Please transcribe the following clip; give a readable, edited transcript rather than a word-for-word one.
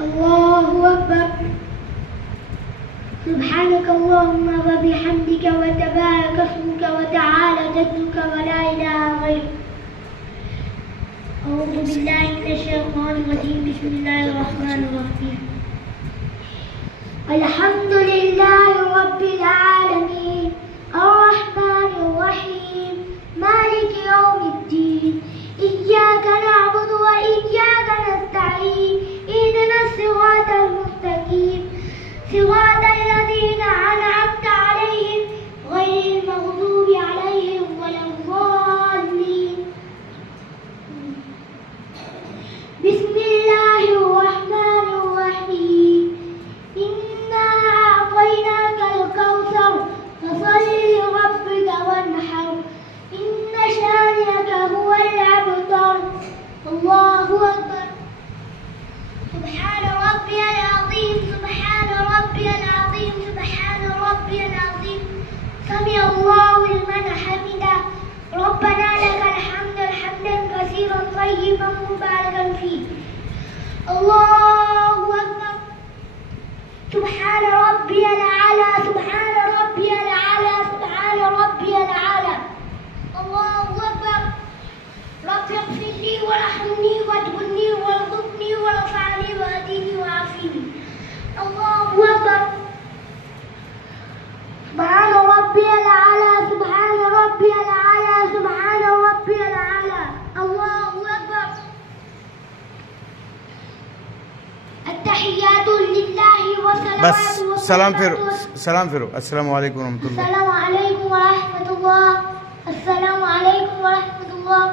الله أكبر. سبحانك اللهم وبحمدك وتبارك اسمك وتعالى جدك ولا إله غيرك. أعوذ بالله من الشيطان الرجيم. بسم الله الرحمن الرحيم. الحمد لله رب العالمين الرحمن الرحيم مالك يوم الدين إياك نعبد وإياك نستعين اهدنا الصراط المستقيم صراط الذين أنعمت عليهم غير المغضوب عليهم ولا الضالين. بسم الله الرحمن الرحيم. إنا أعطيناك الكوثر فصل لربك وانحر إن شانئك هو الأبتر. الله أكبر. سبحان ربي العظيم سبحان ربي العظيم سبحان ربي العظيم. سمع الله لمن حمده. ربنا لك الحمد حمدا كثيرا طيبا مباركا فيه. الله أكبر. سبحان ربي الأعلى سبحان ربي الأعلى سبحان ربي الأعلى. الله أكبر. رب اغفر لي وارحمني وادخلني وارزقني وارفعني واهدني وعافني. الله أكبر. سبحان ربي الأعلى سبحان ربي الأعلى سبحان ربي الأعلى. الله أكبر. التحيات لله والصلوات بس سلام فيرو السلام عليكم ورحمة الله. السلام عليكم ورحمة الله. السلام عليكم ورحمة الله.